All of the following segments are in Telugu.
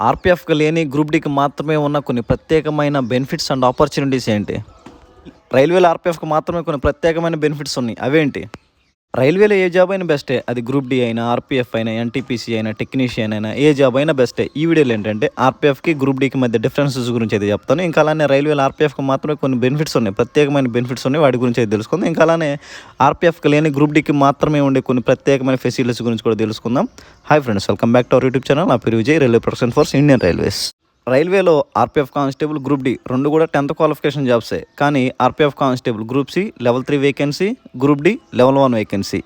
ఆర్పిఎఫ్కి లేని గ్రూప్ డికి మాత్రమే ఉన్న కొన్ని ప్రత్యేకమైన బెనిఫిట్స్ అండ్ ఆపర్చునిటీస్ ఏంటి? రైల్వేలో ఆర్పిఎఫ్కి మాత్రమే కొన్ని ప్రత్యేకమైన బెనిఫిట్స్ ఉన్నాయి. అవేంటి? రైల్వేలో ఏ జాబ్ అయినా బెస్టే. అది గ్రూప్ డి అయినా ఆర్పిఎఫ్ అయినా ఎన్టీపీసీ అయినా టెక్నీషియన్ అయినా ఏ జాబ్ అయినా బెస్టే. ఈ వీడియోలో ఏంటంటే ఆర్పిఎఫ్కి గ్రూప్ డికి మధ్య డిఫరెన్సెస్ గురించి అయితే చెప్తాను. ఇంకా అలానే రైల్వేలో ఆర్పిఎఫ్కి మాత్రమే కొన్ని బెనిఫిట్స్ ఉన్నాయి. ప్రత్యేకమైన బెనిఫిట్స్ ఉన్నాయి. వాటి గురించి అయితే తెలుసుకుందాం. ఇంకా అలానే ఆర్పిఎఫ్కి లేని గ్రూప్ డికి మాత్రమే ఉండే కొన్ని ప్రత్యేకమైన ఫెసిలిటీస్ గురించి కూడా తెలుసుకుందాం. Hi friends welcome back to our YouTube channel. నా పేరు Vijay railway production force Indian railways. రైల్వేలో ఆర్పిఎఫ్ కానిస్టేబుల్ గ్రూప్ డి రెండు కూడా టెన్త్ క్వాలిఫికేషన్ జాబ్సే. కానీ RPF constable group C level three vacancy group D level one vacancy.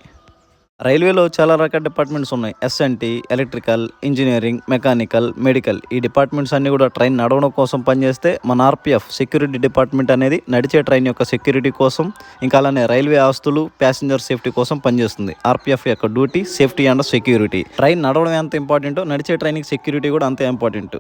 రైల్వేలో చాలా రకాల డిపార్ట్మెంట్స్ ఉన్నాయి. SNT electrical engineering mechanical medical. ఈ డిపార్ట్మెంట్స్ అన్నీ కూడా ట్రైన్ నడవడం కోసం పనిచేస్తే మన ఆర్పిఎఫ్ సెక్యూరిటీ డిపార్ట్మెంట్ అనేది నడిచే ట్రైన్ యొక్క సెక్యూరిటీ కోసం ఇంకా అలానే రైల్వే ఆస్తులు ప్యాసింజర్ సేఫ్టీ కోసం పనిచేస్తుంది. ఆర్పిఎఫ్ యొక్క duty safety and security. Train నడవడం ఎంత ఇంపార్టెంటో నడిచే ట్రైన్కి సెక్యూరిటీ కూడా అంతే ఇంపార్టెంట్.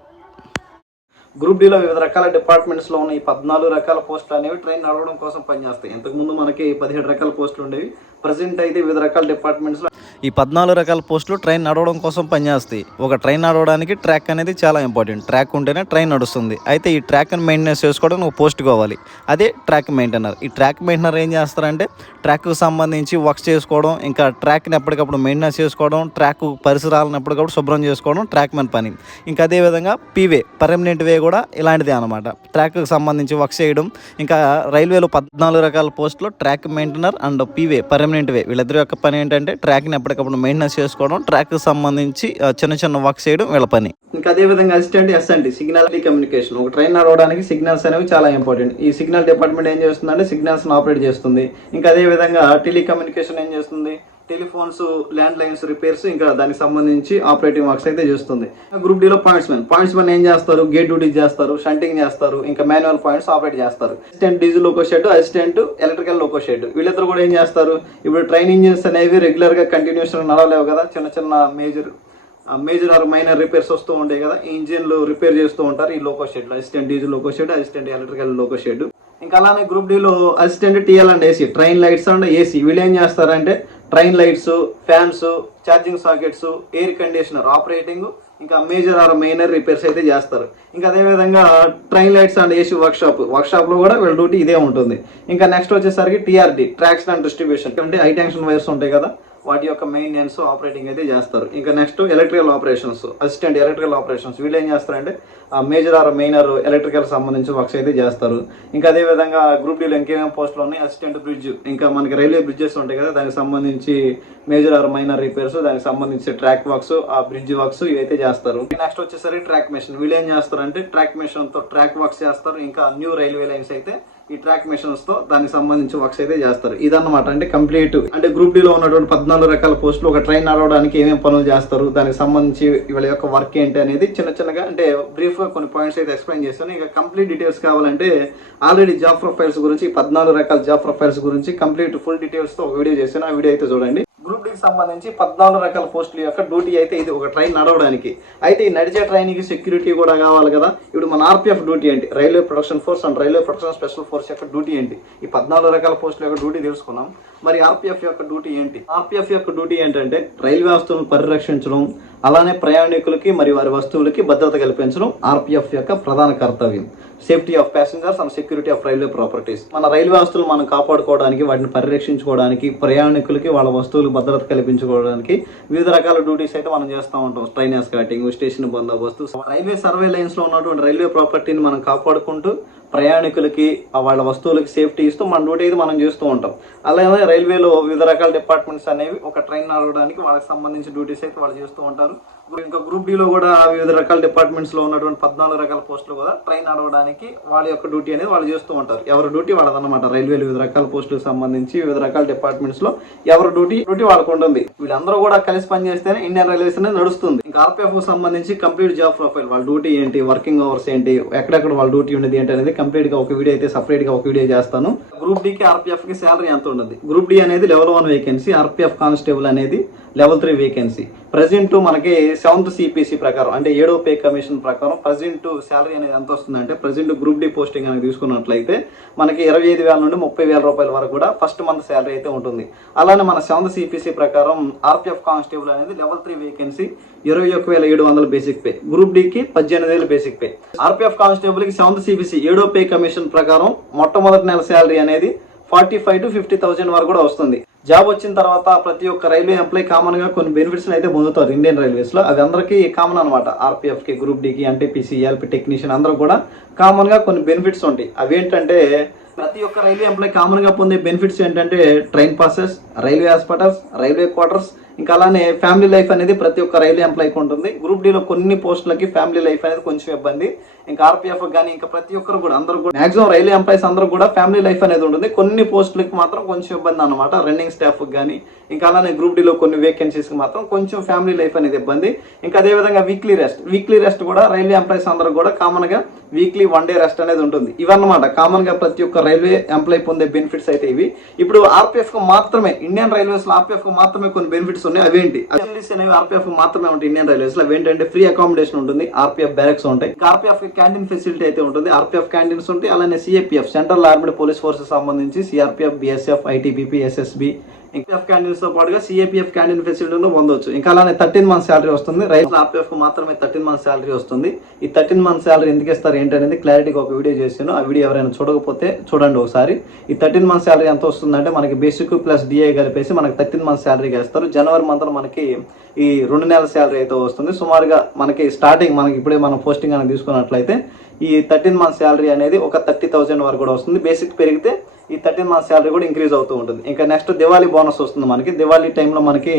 గ్రూప్ డిలో వివిధ రకాల డిపార్ట్మెంట్స్లో ఉన్న ఈ పద్నాలుగు రకాల పోస్టులు అనేవి ట్రైన్ నడవడం కోసం పనిచేస్తాయి. ఇంతకుముందు మనకి పదిహేడు రకాల పోస్టులు ఉండేవి. ప్రజెంట్ అయితే వివిధ రకాల డిపార్ట్మెంట్స్లో ఈ పద్నాలుగు రకాల పోస్టులు ట్రైన్ నడవడం కోసం పనిచేస్తాయి. ఒక ట్రైన్ నడవడానికి ట్రాక్ అనేది చాలా ఇంపార్టెంట్. ట్రాక్ ఉంటేనే ట్రైన్ నడుస్తుంది. అయితే ఈ ట్రాక్ని మెయింటెనెన్స్ చేసుకోవడానికి ఒక పోస్ట్ కావాలి. అదే ట్రాక్ మెయింటైనర్. ఈ ట్రాక్ మెయింటైనర్ ఏం చేస్తారంటే ట్రాక్కు సంబంధించి వర్క్ చేసుకోవడం ఇంకా ట్రాక్ని ఎప్పటికప్పుడు మెయింటెనెన్స్ చేసుకోవడం ట్రాక్ పరిసరాలను ఎప్పటికప్పుడు శుభ్రం చేసుకోవడం ట్రాక్ మెన్ పని. ఇంకా అదేవిధంగా పీవే పర్మనెంట్ వే కూడా ఇలాంటిదే అనమాట ట్రాక్కి సంబంధించి వర్క్ చేయడం ఇంకా రైల్వేలో పద్నాలుగు రకాల పోస్టులు track maintainer and P way permanent way. వీళ్ళిద్దరి యొక్క పని ఏంటంటే ట్రాక్ని ఎప్పటికప్పుడు మెయింటెనెన్స్ చేసుకోవడం ట్రాక్ సంబంధించి చిన్న చిన్న వర్క్ చేయడం వీళ్ళ పని. ఇంకా అదే విధంగా అసిస్టెంట్ ఎస్ఎన్టీ సిగ్నల్ కమ్యూనికేషన్ ఒక ట్రైన్ నడవడానికి సిగ్నల్స్ అనేవి చాలా ఇంపార్టెంట్ ఈ సిగ్నల్ డిపార్ట్మెంట్ ఏం చేస్తుందంటే సిగ్నల్స్ ఆపరేట్ చేస్తుంది. ఇంకా అదే విధంగా టెలికమ్యూనికేషన్ ఏం చేస్తుంది? టెలిఫోన్స్ ల్యాండ్ లైన్స్ రిపేర్స్ ఇంకా దానికి సంబంధించి ఆపరేటింగ్ వర్క్స్ అయితే చేస్తుంది. గ్రూప్ డీలో పాయింట్స్ మెన్ పాయింట్స్ మెన్ ఏం చేస్తారు? గేట్ డ్యూటీ చేస్తారు షంటింగ్ చేస్తారు ఇంకా మాన్యువల్ పాయింట్స్ ఆపరేట్ చేస్తారు. Assistant diesel loco shed assistant electrical loco shed వీళ్ళిద్దరు కూడా ఏం చేస్తారు? ఇప్పుడు ట్రైన్ ఇంజిన్స్ అనేవి రెగ్యులర్గా కంటిన్యూస్ నడవలేవు కదా? చిన్న చిన్న major major or minor repairs వస్తూ ఉంటాయి కదా? ఇంజిన్లు రిపేర్ చేస్తూ ఉంటారు. ఈ loco shed assistant diesel loco shed assistant electrical loco shed ఇంకా అలానే గ్రూప్ డీలో assistant TL and AC train lights and AC వీళ్ళు ఏం చేస్తారంటే train lights fans charging sockets air conditioner operating ఇంకా మేజర్ ఆర్ మైనర్ రిపేర్స్ అయితే చేస్తారు. ఇంకా అదేవిధంగా train lights and AC workshop work షాప్లో కూడా వీళ్ళ డ్యూటీ ఇదే ఉంటుంది. ఇంకా నెక్స్ట్ వచ్చేసరికి టీఆర్డీ ట్రాక్షన్ అండ్ డిస్ట్రిబ్యూషన్ అంటే హై టెన్షన్ వైర్స్ ఉంటాయి కదా వాటి యొక్క మెయింటెనెన్స్ ఆపరేటింగ్ అయితే చేస్తారు. ఇంకా next electrical operations assistant electrical operations వీళ్ళు ఏం చేస్తారంటే మేజర్ ఆర్ మైనర్ ఎలక్ట్రికల్ సంబంధించి వర్క్స్ అయితే చేస్తారు. ఇంకా అదే విధంగా గ్రూప్ డీలో ఇంకేమేమి పోస్టులు ఉన్నాయి? అసిస్టెంట్ బ్రిడ్జ్ ఇంకా మనకి రైల్వే బ్రిడ్జెస్ ఉంటాయి కదా దానికి సంబంధించి మేజర్ ఆర్ మైనర్ రిపేర్స్ దానికి సంబంధించి ట్రాక్ వర్క్స్ ఆ బ్రిడ్జ్ వర్క్స్ ఇవైతే చేస్తారు. నెక్స్ట్ వచ్చేసరికి ట్రాక్ మెషిన్ వీళ్ళు ఏం చేస్తారంటే ట్రాక్ మెషిన్తో ట్రాక్ వర్క్స్ చేస్తారు. ఇంకా న్యూ రైల్వే లైన్స్ అయితే ఈ ట్రాక్ మెషిన్స్తో దానికి సంబంధించి వర్క్స్ అయితే చేస్తారు. ఇదన్నమాట. అంటే కంప్లీట్ అంటే గ్రూప్ డి లో ఉన్నటువంటి పద్నాలుగు రకాల పోస్టులు ఒక ట్రైన్ నడవడానికి ఏమేమి పనులు చేస్తారు దానికి సంబంధించి వీళ్ళ యొక్క వర్క్ ఏంటి అనేది చిన్న చిన్నగా అంటే బ్రీఫ్గా కొన్ని పాయింట్స్ అయితే ఎక్స్ప్లెయిన్ చేస్తాను ఇక కంప్లీట్ డీటెయిల్స్ కావాలంటే ఆల్రెడీ జాబ్ ప్రొఫైల్స్ గురించి పద్నాలుగు రకాల జాబ్ ప్రొఫైల్స్ గురించి కంప్లీట్ ఫుల్ డీటెయిల్స్తో ఒక వీడియో చేశాను. ఆ వీడియో అయితే చూడండి. గ్రూప్ సంబంధించి పద్నాలుగు రకాల పోస్టుల యొక్క డ్యూటీ అయితే ఇది ఒక ట్రైన్ నడవడానికి. అయితే ఈ నడిచే ట్రైన్కి సెక్యూరిటీ కూడా కావాలి కదా. ఇప్పుడు మన ఆర్పిఎఫ్ డ్యూటీ ఏంటి? Railway production force and railway production special force యొక్క డ్యూటీ ఏంటి? ఈ పద్నాలుగు రకాల పోస్టుల యొక్క డ్యూటీ తెలుసుకున్నాం. మరి ఆర్పిఎఫ్ యొక్క డ్యూటీ ఏంటి? ఆర్పిఎఫ్ యొక్క డ్యూటీ ఏంటంటే రైల్వే వ్యవస్థను పరిరక్షించడం అలానే ప్రయాణికులకి మరియు వారి వస్తువులకి భద్రత కల్పించడం ఆర్పిఎఫ్ యొక్క ప్రధాన కర్తవ్యం. Safety of passengers and security of railway properties మన రైల్వే వస్తువులు మనం కాపాడుకోవడానికి వాటిని పరిరక్షించుకోవడానికి ప్రయాణికులకి వాళ్ళ వస్తువులు భద్రత కల్పించుకోవడానికి వివిధ రకాల డ్యూటీస్ అయితే మనం చేస్తూ ఉంటాం. ట్రైన్ ఎస్కాటింగ్ స్టేషన్ బందోబస్తు. రైల్వే సర్వే లైన్స్లో ఉన్నటువంటి రైల్వే ప్రాపర్టీని మనం కాపాడుకుంటూ ప్రయాణికులకి వాళ్ళ వస్తువులకి సేఫ్టీ ఇస్తూ మన డ్యూటీ అయితే మనం చేస్తూ ఉంటాం. అలాగే రైల్వేలో వివిధ రకాల డిపార్ట్మెంట్స్ అనేవి ఒక ట్రైన్ నడవడానికి వాళ్ళకి సంబంధించిన డ్యూటీస్ అయితే వాళ్ళు చేస్తూ ఉంటారు. ఇంకా గ్రూప్ డిలో కూడా వివిధ రకాల డిపార్ట్మెంట్స్లో ఉన్నటువంటి పద్నాలుగు రకాల పోస్టులు కూడా ట్రైన్ నడవడానికి వాళ్ళ యొక్క డ్యూటీ అనేది వాళ్ళు చేస్తూ ఉంటారు. ఎవరి డ్యూటీ వాళ్ళదన్నమాట. రైల్వేలు వివిధ రకాల పోస్టులకు సంబంధించి వివిధ రకాల డిపార్ట్మెంట్స్లో ఎవరి డ్యూటీ డ్యూటీ వాళ్ళకు ఉంటుంది. వీళ్ళందరూ కూడా కలిసి పనిచేస్తేనే ఇండియన్ రైల్వేస్ అనేది నడుస్తుంది. ఇంకా ఆర్పిఎఫ్ సంబంధించి కంప్లీట్ జాబ్ ప్రొఫైల్ వాళ్ళ డ్యూటీ ఏంటి? వర్కింగ్ అవర్స్ ఏంటి? ఎక్కడెక్కడ వాళ్ళ డ్యూటీ ఉండేది ఏంటి అనేది కంప్లీట్గా ఒక వీడియో అయితే సపరేట్గా ఒక వీడియో చేస్తాను. గ్రూప్ డి కి కి శాలరీ ఎంత ఉండదు గ్రూప్ డి అనేది level one vacancy RPF constable అనేది లెవెల్ త్రీ వేకెన్సీ ప్రజెంట్ మనకి సెవెంత్ సిపిసి ప్రకారం అంటే ఏడో పే కమిషన్ ప్రకారం ప్రజెంట్ శాలరీ అనేది ఎంత వస్తుందంటే ప్రజెంట్ గ్రూప్ డి పోస్టింగ్ అనేది తీసుకున్నట్లయితే మనకి ఇరవై ఐదు వేల నుండి ముప్పై వేల రూపాయల వరకు కూడా ఫస్ట్ మంత్ శాలరీ అయితే ఉంటుంది. అలానే మన సెవెంత్ సిపిసి ప్రకారం ఆర్పిఎఫ్ కానిస్టేబుల్ అనేది లెవెల్ త్రీ వేకెన్సీ ఇరవై ఒక్క వేల ఏడు వందల బేసిక్ పే గ్రూప్ డికి పద్దెనిమిది వేలు బేసిక్ పే ఆర్పిఎఫ్ కానిస్టేబుల్కి సెవెంత్ సిపిసి ఏడో పే కమిషన్ ప్రకారం మొట్టమొదటి నెల శాలరీ అనేది forty five to fifty thousand వరకు కూడా వస్తుంది. జాబ్ వచ్చిన తర్వాత ప్రతి ఒక్క రైల్వే ఎంప్లాయ్ కామన్గా కొన్ని బెనిఫిట్స్ అయితే పొందుతారు ఇండియన్ రైల్వేస్లో. అవి అందరికీ కామన్ అనమాట ఆర్పిఎఫ్కి గ్రూప్ డికి ఎన్టీపీసీ ఎల్పి టెక్నీషియన్ అందరూ కూడా కామన్గా కొన్ని బెనిఫిట్స్ ఉంటాయి. అవి ఏంటంటే ప్రతి ఒక్క రైల్వే ఎంప్లాయ్ కామన్గా పొందే బెనిఫిట్స్ ఏంటంటే train passes railway hospitals railway quarters ఇంకా అలానే ఫ్యామిలీ లైఫ్ అనేది ప్రతి ఒక్క రైల్వే ఎంప్లాయ్కి ఉంటుంది. గ్రూప్ డిలో కొన్ని పోస్టులకి ఫ్యామిలీ లైఫ్ అనేది కొంచెం ఇబ్బంది. ఇంకా ఆర్పిఎఫ్ కానీ ఇంకా ప్రతి ఒక్కరు కూడా అందరూ కూడా మాక్సిమం రైల్వే ఎంప్లాయీస్ అందరూ కూడా ఫ్యామిలీ లైఫ్ అనేది ఉంటుంది. కొన్ని పోస్టులకి మాత్రం కొంచెం ఇబ్బంది అనమాట రన్నింగ్ స్టాఫ్ కానీ ఇంకా అలానే గ్రూప్ డిలో కొన్ని వేకెన్సీస్కి మాత్రం కొంచెం ఫ్యామిలీ లైఫ్ అనేది ఇబ్బంది. ఇంకా అదే విధంగా వీక్లీ రెస్ట్ వీక్లీ రెస్ట్ కూడా రైల్వే ఎంప్లాయీస్ అందరూ కూడా కామన్గా వీక్లీ వన్ డే రెస్ట్ అనేది ఉంటుంది. ఇవన్నమాట. కామన్గా ప్రతి ఒక్క రైల్వే ఎంప్లాయీ పొందే బెనిఫిట్స్ అయితే ఇవి. ఇప్పుడు ఆర్పిఎఫ్కు మాత్రమే ఇండియన్ రైల్వేస్లో ఆర్పిఎఫ్ మాత్రమే కొన్ని బెనిఫిట్స్ ఉన్నాయి అవేంటి ఫెసిలిటీస్ అనేవి ఆర్పిఎఫ్ మాత్రమే ఉంటాయి ఇండియన్ రైల్వేస్లో. అవేంటంటే ఫ్రీ అకామిడేషన్ ఉంటుంది ఆర్పిఎఫ్ బ్యారక్స్ ఉంటాయి. ఆర్పీఎఫ్ క్యాంటీన్ ఫెసిలిటీ అయితే ఉంటుంది ఆర్పిఎఫ్ క్యాంటీన్స్ ఉంటాయి అలానే CAPF central army police forces సంబంధించి CRPF BSF ITBP SSB F క్యాండిడేట్స్తో పాటుగా సిఏపిఎఫ్ క్యాండిడేట్ ఫెసిలిటీను పొందవచ్చు ఇంకా అలానే థర్టీన్ మంత్ శాలరీ వస్తుంది. రైతు ఆర్పిఎఫ్ మాత్రమే థర్టీన్ మంత్ శాలరీ వస్తుంది. ఈ థర్టీన్ మంత్ శాలరీ ఎందుకు ఇస్తారు ఏంటనేది క్లారిటీగా ఒక వీడియో చేశాను. ఆ వీడియో ఎవరైనా చూడకపోతే చూడండి ఒకసారి. ఈ థర్టీన్ మంత్ శాలరీ ఎంత వస్తుందంటే మనకి బేసిక్ ప్లస్ డిఐ కలిపేసి మనకి థర్టీన్ మంత్ శాలరీ ఇస్తారు జనవరి మంత్ మనకి ఈ రెండు నెలల శాలరీ అయితే వస్తుంది. సుమారుగా మనకి స్టార్టింగ్ మనకి ఇప్పుడే మనం పోస్టింగ్ అనేది తీసుకున్నట్లయితే ఈ థర్టీన్ మంత్ శాలరీ అనేది ఒక థర్టీ థౌసండ్ వరకు కూడా వస్తుంది. బేసిక్ పెరిగితే ఈ థర్టీన్ మంత్ శాలరీ కూడా ఇంక్రీజ్ అవుతూ ఉంటుంది. ఇంకా నెక్స్ట్ దివాళీ బోనస్ వస్తుంది మనకి. దివాళీ టైంలో మనకి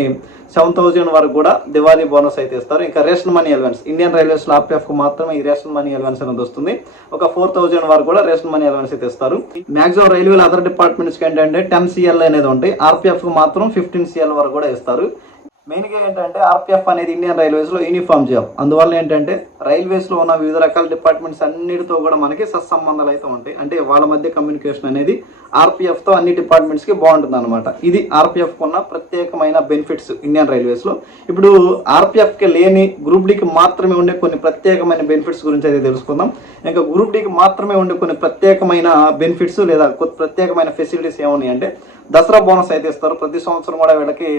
సెవెన్ థౌసండ్ వరకు కూడా దివాళీ బోనస్ అయితే ఇస్తారు. ఇంకా రేషన్ మనీ అలవెన్స్ ఇండియన్ రైల్వేస్లో మాత్రమే ఈ రేషన్ మనీ అలవెన్స్ అనేది వస్తుంది. ఒక ఫోర్ థౌసండ్ వరకు కూడా రేషన్ మనీ అలవెన్స్ అయితే ఇస్తారు. మాక్సిమం రైల్వేలు అదర్ డిపార్ట్మెంట్స్కి ఏంటంటే టెన్ సిఎల్ అనేది ఉంటాయి. ఆర్పిఎఫ్కి మాత్రం ఫిఫ్టీన్ సిఎల్ వరకు కూడా ఇస్తారు. మెయిన్గా ఏంటంటే ఆర్పిఎఫ్ అనేది ఇండియన్ రైల్వేస్లో యూనిఫామ్ జాబ్. అందువల్ల ఏంటంటే రైల్వేస్లో ఉన్న వివిధ రకాల డిపార్ట్మెంట్స్ అన్నిటితో కూడా మనకి సత్సంబంధాలు అయితే ఉంటాయి. అంటే వాళ్ళ మధ్య కమ్యూనికేషన్ అనేది ఆర్పిఎఫ్తో అన్ని డిపార్ట్మెంట్స్కి బాగుంటుంది అనమాట ఇది ఆర్పిఎఫ్కి ఉన్న ప్రత్యేకమైన బెనిఫిట్స్ ఇండియన్ రైల్వేస్లో ఇప్పుడు ఆర్పిఎఫ్కి లేని గ్రూప్ డికి మాత్రమే ఉండే కొన్ని ప్రత్యేకమైన బెనిఫిట్స్ గురించి అయితే తెలుసుకుందాం. ఇంకా గ్రూప్ డికి మాత్రమే ఉండే కొన్ని ప్రత్యేకమైన బెనిఫిట్స్ లేదా ప్రత్యేకమైన ఫెసిలిటీస్ ఏమున్నాయి అంటే దసరా బోనస్ అయితే ఇస్తారు. ప్రతి సంవత్సరం కూడా వీళ్ళకి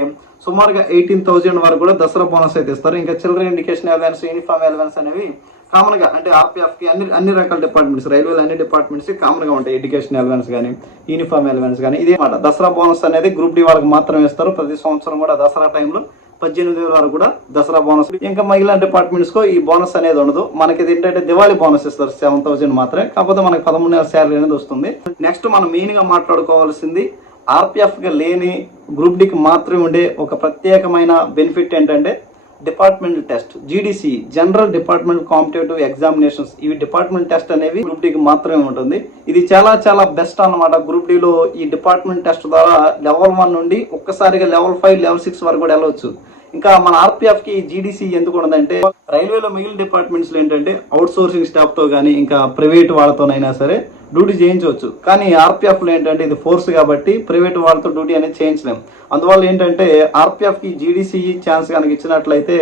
సుమారుగా ఎయిటీన్ థౌజండ్ వరకు కూడా దసరా బోనస్ అయితే ఇస్తారు. ఇంకా children education allowance uniform allowance అనేవి కామన్గా అంటే ఆర్పిఎఫ్కి అన్ని అన్ని రకాల డిపార్ట్మెంట్స్ రైల్వేలు అన్ని డిపార్ట్మెంట్స్ కామన్గా ఉంటాయి. ఎడ్యుకేషన్ అలవెన్స్ కానీ యూనిఫామ్ అలవెన్స్ కానీ ఇదే మాట. దసరా బోనస్ అనేది గ్రూప్ డి వాళ్ళకి మాత్రమే ఇస్తారు. ప్రతి సంవత్సరం కూడా దసరా టైంలో పద్దెనిమిది వేల వరకు కూడా దసరా బోనస్. ఇంకా మిగిలిన డిపార్ట్మెంట్స్ కో ఈ బోనస్ అనేది ఉండదు. మనకి ఏంటంటే దివాళీ బోనస్ ఇస్తారు. సెవెన్ థౌసండ్ మాత్రమే. కాకపోతే మనకి పదమూడు నెలల శాలరీ అనేది వస్తుంది. నెక్స్ట్ మనం మెయిన్గా మాట్లాడుకోవాల్సింది ఆర్పిఎఫ్గా లేని గ్రూప్ డికి మాత్రమే ఉండే ఒక ప్రత్యేకమైన బెనిఫిట్ ఏంటంటే departmental test GDC general department competitive examinations ఇవి డిపార్ట్మెంట్ టెస్ట్ అనేవి గ్రూప్ డికి మాత్రమే ఉంటుంది. ఇది చాలా చాలా బెస్ట్ అన్నమాట. గ్రూప్ డిలో ఈ డిపార్ట్మెంట్ టెస్ట్ ద్వారా లెవెల్ వన్ నుండి ఒక్కసారిగా లెవెల్ ఫైవ్ లెవెల్ సిక్స్ వరకు కూడా వెళ్ళవచ్చు. ఇంకా మన ఆర్పిఎఫ్కి జీడీసీ ఎందుకు ఉండదంటే రైల్వేలో మిగిలిన డిపార్ట్మెంట్స్ ఏంటంటే అవుట్ సోర్సింగ్ స్టాఫ్తో కానీ ఇంకా ప్రైవేట్ వాళ్ళతోనైనా సరే డ్యూటీ చేయించవచ్చు. కానీ ఆర్పిఎఫ్లో ఏంటంటే ఇది ఫోర్స్ కాబట్టి ప్రైవేట్ వాళ్ళతో డ్యూటీ అనేది చేయించలేం. అందువల్ల ఏంటంటే ఆర్పిఎఫ్కి జీడీసీ ఛాన్స్ కనుక ఇచ్చినట్లయితే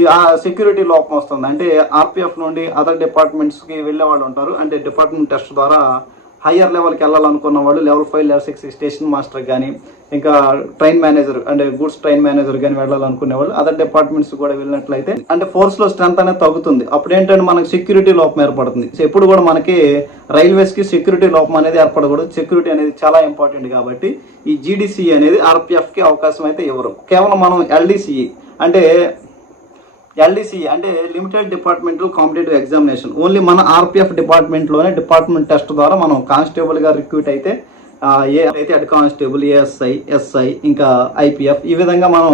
ఈ ఆ సెక్యూరిటీ లోపం వస్తుంది. అంటే ఆర్పిఎఫ్ నుండి అదర్ డిపార్ట్మెంట్స్కి వెళ్ళే వాళ్ళు ఉంటారు. అంటే డిపార్ట్మెంట్ టెస్ట్ ద్వారా హయ్యర్ లెవెల్కి వెళ్ళాలనుకున్న వాళ్ళు level five level six station master కానీ ఇంకా ట్రైన్ మేనేజర్ అంటే గూడ్స్ ట్రైన్ మేనేజర్ కానీ వెళ్ళాలనుకునే వాళ్ళు అదర్ డిపార్ట్మెంట్స్ కూడా వెళ్ళినట్లయితే అంటే ఫోర్స్లో స్ట్రెంత్ అనేది తగ్గుతుంది. అప్పుడు ఏంటంటే మనకి సెక్యూరిటీ లోపం ఏర్పడుతుంది. సో ఎప్పుడు కూడా మనకి రైల్వేస్కి సెక్యూరిటీ లోపం అనేది ఏర్పడకూడదు. సెక్యూరిటీ అనేది చాలా ఇంపార్టెంట్ కాబట్టి ఈ జీడీసీ అనేది ఆర్పిఎఫ్కి అవకాశం అయితే ఇవ్వరు. కేవలం మనం ఎల్డీసీ అంటే ఎల్డీసీ అంటే limited departmental competitive examination. Only మన ఆర్పిఎఫ్ డిపార్ట్మెంట్లోనే డిపార్ట్మెంట్ టెస్ట్ ద్వారా మనం కానిస్టేబుల్గా రిక్రూట్ అయితే ఏ అయితే హెడ్ కానిస్టేబుల్ ఏఎస్ఐ ఎస్ఐ ఇంకా ఐపీఎఫ్ ఈ విధంగా మనం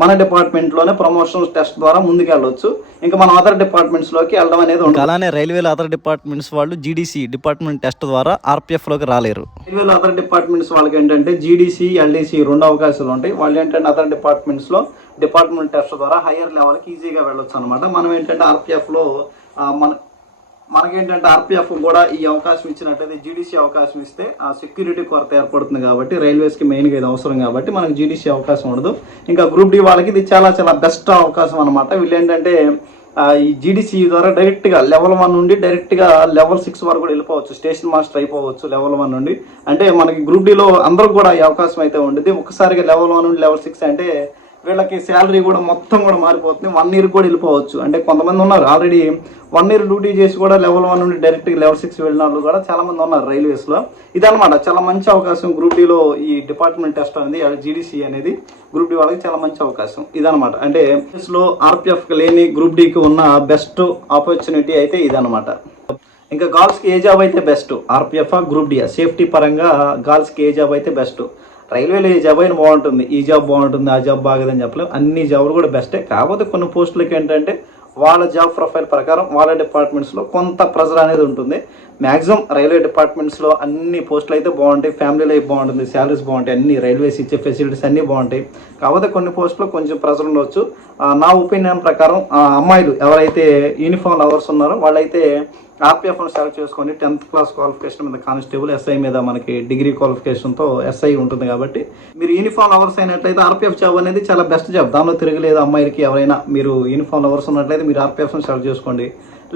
మన డిపార్ట్మెంట్లోనే ప్రమోషన్ టెస్ట్ ద్వారా ముందుకెళ్ళొచ్చు. ఇంకా మనం అదర్ డిపార్ట్మెంట్స్లోకి వెళ్ళడం అనేది ఉండదు. అలానే రైల్వేలో అదర్ డిపార్ట్మెంట్స్ వాళ్ళు జీడీసీ డిపార్ట్మెంట్ టెస్ట్ ద్వారా ఆర్పిఎఫ్లోకి రాలేరు. రైల్వేలో అదర్ డిపార్ట్మెంట్స్ వాళ్ళకి ఏంటంటే జీడీసీ ఎల్డీసీ రెండు అవకాశాలు ఉంటాయి. వాళ్ళు ఏంటంటే అదర్ డిపార్ట్మెంట్స్లో డిపార్ట్మెంట్ టెస్ట్ ద్వారా హయ్యర్ లెవెల్కి ఈజీగా వెళ్ళొచ్చు అనమాట మనం ఏంటంటే ఆర్పిఎఫ్లో మన మనకేంటంటే ఆర్పిఎఫ్ కూడా ఈ అవకాశం ఇచ్చినట్లయితే జీడీసీ అవకాశం ఇస్తే ఆ సెక్యూరిటీ కొరత ఏర్పడుతుంది కాబట్టి రైల్వేస్కి మెయిన్గా ఇది అవసరం కాబట్టి మనకు జీడీసీ అవకాశం ఉండదు. ఇంకా గ్రూప్ డి వాళ్ళకి ఇది చాలా చాలా బెస్ట్ అవకాశం అనమాట వీళ్ళు ఏంటంటే ఈ జీడీసీ ద్వారా డైరెక్ట్గా లెవెల్ వన్ నుండి డైరెక్ట్గా లెవెల్ సిక్స్ వరకు కూడా వెళ్ళిపోవచ్చు. స్టేషన్ మాస్టర్ అయిపోవచ్చు లెవెల్ వన్ నుండి. అంటే మనకి గ్రూప్ డిలో అందరికి కూడా ఈ అవకాశం అయితే ఉండేది. ఒకసారిగా లెవెల్ వన్ నుండి లెవెల్ సిక్స్ అంటే వీళ్ళకి శాలరీ కూడా మొత్తం కూడా మారిపోతుంది. వన్ ఇయర్ కూడా వెళ్ళిపోవచ్చు. అంటే కొంతమంది ఉన్నారు. ఆల్రెడీ వన్ ఇయర్ డ్యూటీ చేసి కూడా లెవెల్ వన్ నుండి డైరెక్ట్గా లెవెల్ సిక్స్ వెళ్ళిన వాళ్ళు కూడా చాలామంది ఉన్నారు రైల్వేస్లో ఇదనమాట చాలా మంచి అవకాశం గ్రూప్ డిలో ఈ డిపార్ట్మెంట్ టెస్ట్ అనేది జీడీసీ అనేది గ్రూప్ డి వాళ్ళకి చాలా మంచి అవకాశం. ఇదనమాట అంటే లో ఆర్పిఎఫ్ లేని గ్రూప్ డీకి ఉన్న బెస్ట్ ఆపర్చునిటీ అయితే ఇదనమాట ఇంకా గర్ల్స్కి ఏ జాబ్ అయితే best RPF group D safety పరంగా గర్ల్స్కి ఏ జాబ్ అయితే బెస్ట్ రైల్వేలో ఈ జాబ్ అయినా బాగుంటుంది ఈ జాబ్ బాగుంటుంది ఆ జాబ్ బాగదని చెప్పలేము. అన్ని జాబులు కూడా బెస్టే కాకపోతే కొన్ని పోస్టులకి ఏంటంటే వాళ్ళ జాబ్ ప్రొఫైల్ ప్రకారం వాళ్ళ డిపార్ట్మెంట్స్లో కొంత ప్రెజర్ అనేది ఉంటుంది. మ్యాక్సిమం రైల్వే డిపార్ట్మెంట్స్లో అన్ని పోస్టులు అయితే బాగుంటాయి. ఫ్యామిలీ లైఫ్ బాగుంటుంది శాలరీస్ బాగుంటాయి అన్ని రైల్వేస్ ఇచ్చే ఫెసిలిటీస్ అన్నీ బాగుంటాయి. కాకపోతే కొన్ని పోస్టులో కొంచెం ప్రెజర్ ఉండవచ్చు నా ఒపీనియన్ ప్రకారం అమ్మాయిలు ఎవరైతే యూనిఫామ్ లవర్స్ ఉన్నారో వాళ్ళైతే ఆర్పిఎఫ్ సెలెక్ట్ చేసుకొని టెన్త్ క్లాస్ క్వాలిఫికేషన్ మీద కానిస్టేబుల్ ఎస్ఐ మీద మనకి డిగ్రీ క్వాలిఫికేషన్తో ఎస్ఐ ఉంటుంది కాబట్టి మీరు యూనిఫామ్ అవర్స్ అయినట్లయితే ఆర్పిఎఫ్ జాబ్ అనేది చాలా బెస్ట్ జాబ్ దానిలో తిరగలేదు అమ్మాయిలకి ఎవరైనా మీరు యూనిఫామ్ అవర్స్ ఉన్నట్లయితే మీరు ఆర్పిఎఫ్ని సెలెక్ట్ చేసుకోండి.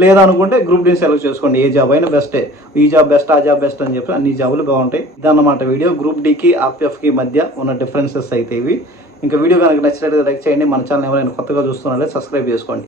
లేదా అనుకుంటే గ్రూప్ డీని సెలెక్ట్ చేసుకోండి. ఏ జాబ్ అయినా బెస్టే ఈ జాబ్ బెస్ట్ ఆ జాబ్ బెస్ట్ అని చెప్పి అన్ని జాబులు బాగుంటాయి. ఇదన్నమాట వీడియో గ్రూప్ డికి ఆర్పిఎఫ్కి మధ్య ఉన్న డిఫరెన్సెస్ అయితే ఇవి. ఇంకా వీడియో కనుక నచ్చినట్లయితే లైక్ చేయండి. మన ఛానల్ ఎవరైనా కొత్తగా చూస్తున్నట్లయితే సబ్స్క్రైబ్ చేసుకోండి.